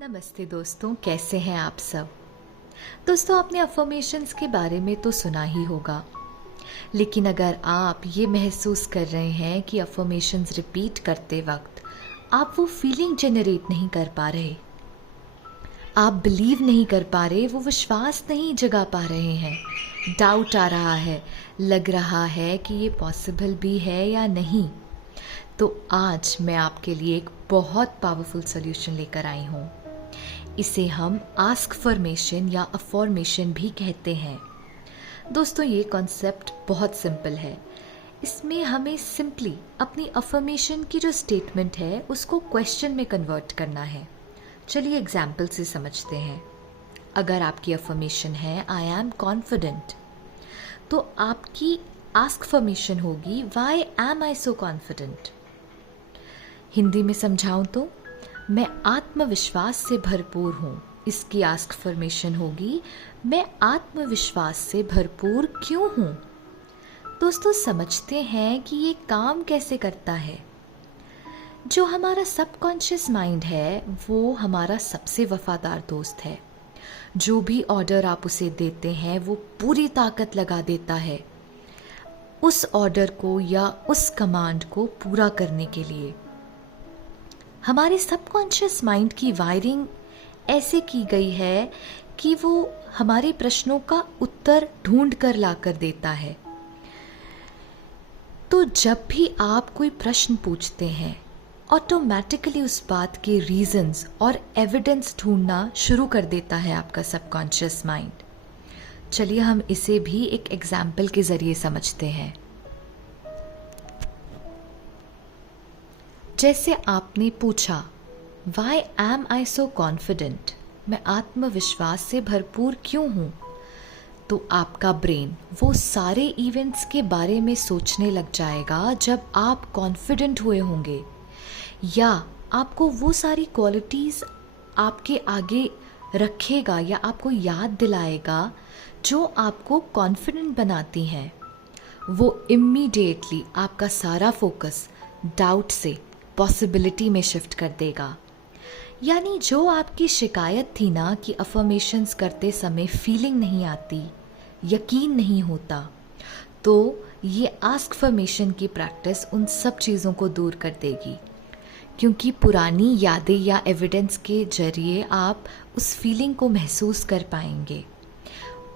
नमस्ते दोस्तों, कैसे हैं आप सब। दोस्तों, आपने अफर्मेशंस के बारे में तो सुना ही होगा, लेकिन अगर आप ये महसूस कर रहे हैं कि अफर्मेशंस रिपीट करते वक्त आप वो फीलिंग जनरेट नहीं कर पा रहे, आप बिलीव नहीं कर पा रहे, वो विश्वास नहीं जगा पा रहे हैं, डाउट आ रहा है, लग रहा है कि ये पॉसिबल भी है या नहीं, तो आज मैं आपके लिए एक बहुत पावरफुल सॉल्यूशन लेकर आई हूँ। इसे हम आस्क फॉर्मेशन या अफॉर्मेशन भी कहते हैं। दोस्तों, ये कॉन्सेप्ट बहुत सिंपल है। इसमें हमें सिंपली अपनी अफर्मेशन की जो स्टेटमेंट है उसको क्वेश्चन में कन्वर्ट करना है। चलिए एग्जाम्पल से समझते हैं। अगर आपकी अफर्मेशन है आई एम कॉन्फिडेंट, तो आपकी आस्क फॉर्मेशन होगी Y am I so confident. Hindi में समझाऊं तो मैं आत्मविश्वास से भरपूर हूँ, इसकी आस्क फॉर्मेशन होगी मैं आत्मविश्वास से भरपूर क्यों हूँ। दोस्तों, समझते हैं कि ये काम कैसे करता है। जो हमारा सबकॉन्शियस माइंड है वो हमारा सबसे वफादार दोस्त है। जो भी ऑर्डर आप उसे देते हैं वो पूरी ताकत लगा देता है उस ऑर्डर को या उस कमांड को पूरा करने के लिए। हमारे सबकॉन्शियस माइंड की वायरिंग ऐसे की गई है कि वो हमारे प्रश्नों का उत्तर ढूंढ कर ला कर देता है। तो जब भी आप कोई प्रश्न पूछते हैं, ऑटोमेटिकली उस बात के रीजंस और एविडेंस ढूंढना शुरू कर देता है आपका सबकॉन्शियस माइंड। चलिए हम इसे भी एक एग्जाम्पल के जरिए समझते हैं। जैसे आपने पूछा Y am I so confident, मैं आत्मविश्वास से भरपूर क्यों हूँ, तो आपका ब्रेन वो सारे इवेंट्स के बारे में सोचने लग जाएगा जब आप कॉन्फिडेंट हुए होंगे, या आपको वो सारी क्वालिटीज़ आपके आगे रखेगा या आपको याद दिलाएगा जो आपको कॉन्फिडेंट बनाती हैं। वो इम्मीडिएटली आपका सारा फोकस डाउट से पॉसिबिलिटी में शिफ्ट कर देगा। यानी जो आपकी शिकायत थी ना कि अफर्मेशंस करते समय फीलिंग नहीं आती, यकीन नहीं होता, तो ये आस्क फॉर्मेशन की प्रैक्टिस उन सब चीज़ों को दूर कर देगी, क्योंकि पुरानी यादें या एविडेंस के जरिए आप उस फीलिंग को महसूस कर पाएंगे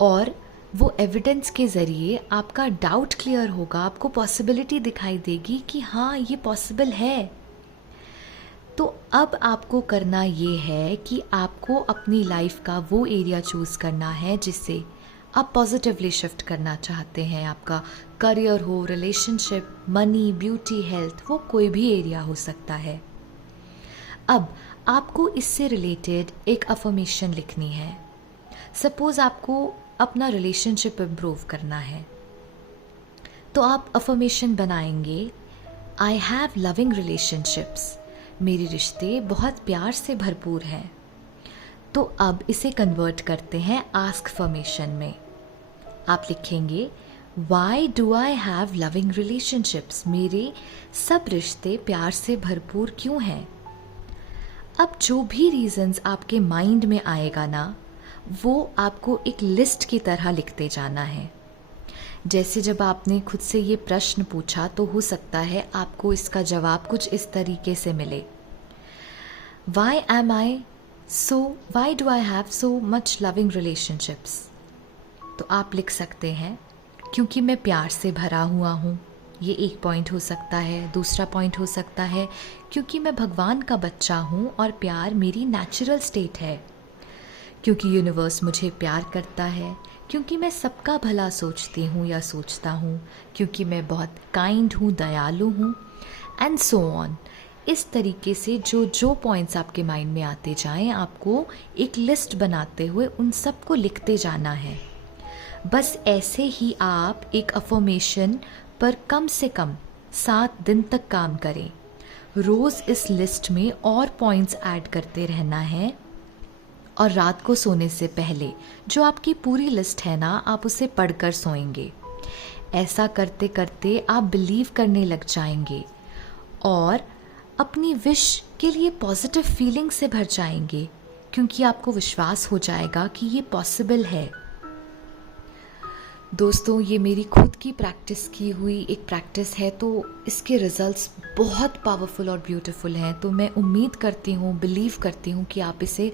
और वो एविडेंस के ज़रिए आपका डाउट क्लियर होगा, आपको पॉसिबिलिटी दिखाई देगी कि हाँ ये पॉसिबल है। तो अब आपको करना ये है कि आपको अपनी लाइफ का वो एरिया चूज़ करना है जिससे आप पॉजिटिवली शिफ्ट करना चाहते हैं। आपका करियर हो, रिलेशनशिप, मनी, ब्यूटी, हेल्थ, वो कोई भी एरिया हो सकता है। अब आपको इससे रिलेटेड एक अफर्मेशन लिखनी है। सपोज़ आपको अपना रिलेशनशिप इम्प्रूव करना है, तो आप अफर्मेशन बनाएंगे आई हैव लविंग रिलेशनशिप्स, मेरे रिश्ते बहुत प्यार से भरपूर हैं। तो अब इसे कन्वर्ट करते हैं आस्क फॉर्मेशन में। आप लिखेंगे Y do I have loving relationships, मेरे सब रिश्ते प्यार से भरपूर क्यों हैं। अब जो भी रीजंस आपके माइंड में आएगा ना, वो आपको एक लिस्ट की तरह लिखते जाना है। जैसे जब आपने खुद से ये प्रश्न पूछा तो हो सकता है आपको इसका जवाब कुछ इस तरीके से मिले, why am I so, why do I have so much loving relationships. तो आप लिख सकते हैं क्योंकि मैं प्यार से भरा हुआ हूँ, ये एक पॉइंट हो सकता है। दूसरा पॉइंट हो सकता है क्योंकि मैं भगवान का बच्चा हूँ और प्यार मेरी नेचुरल स्टेट है, क्योंकि यूनिवर्स मुझे प्यार करता है, क्योंकि मैं सबका भला सोचती हूँ या सोचता हूँ, क्योंकि मैं बहुत काइंड हूँ, दयालु हूँ, एंड सो ऑन। इस तरीके से जो जो पॉइंट्स आपके माइंड में आते जाएं, आपको एक लिस्ट बनाते हुए उन सबको लिखते जाना है। बस ऐसे ही आप एक अफर्मेशन पर कम से कम 7 दिन तक काम करें। रोज़ इस लिस्ट में और पॉइंट्स ऐड करते रहना है, और रात को सोने से पहले जो आपकी पूरी लिस्ट है ना, आप उसे पढ़कर सोएंगे। ऐसा करते करते आप बिलीव करने लग जाएंगे और अपनी विश के लिए पॉजिटिव फीलिंग से भर जाएंगे क्योंकि आपको विश्वास हो जाएगा कि ये पॉसिबल है। दोस्तों, ये मेरी खुद की प्रैक्टिस की हुई एक प्रैक्टिस है, तो इसके रिजल्ट्स बहुत पावरफुल और ब्यूटीफुल हैं। तो मैं उम्मीद करती हूँ, बिलीव करती हूँ कि आप इसे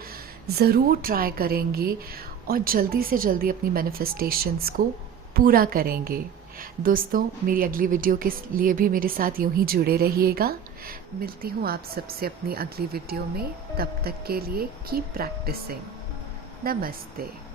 ज़रूर ट्राई करेंगे और जल्दी से जल्दी अपनी मैनिफेस्टेशंस को पूरा करेंगे। दोस्तों, मेरी अगली वीडियो के लिए भी मेरे साथ यूं ही जुड़े रहिएगा। मिलती हूँ आप सबसे अपनी अगली वीडियो में। तब तक के लिए कीप प्रैक्टिसिंग। नमस्ते।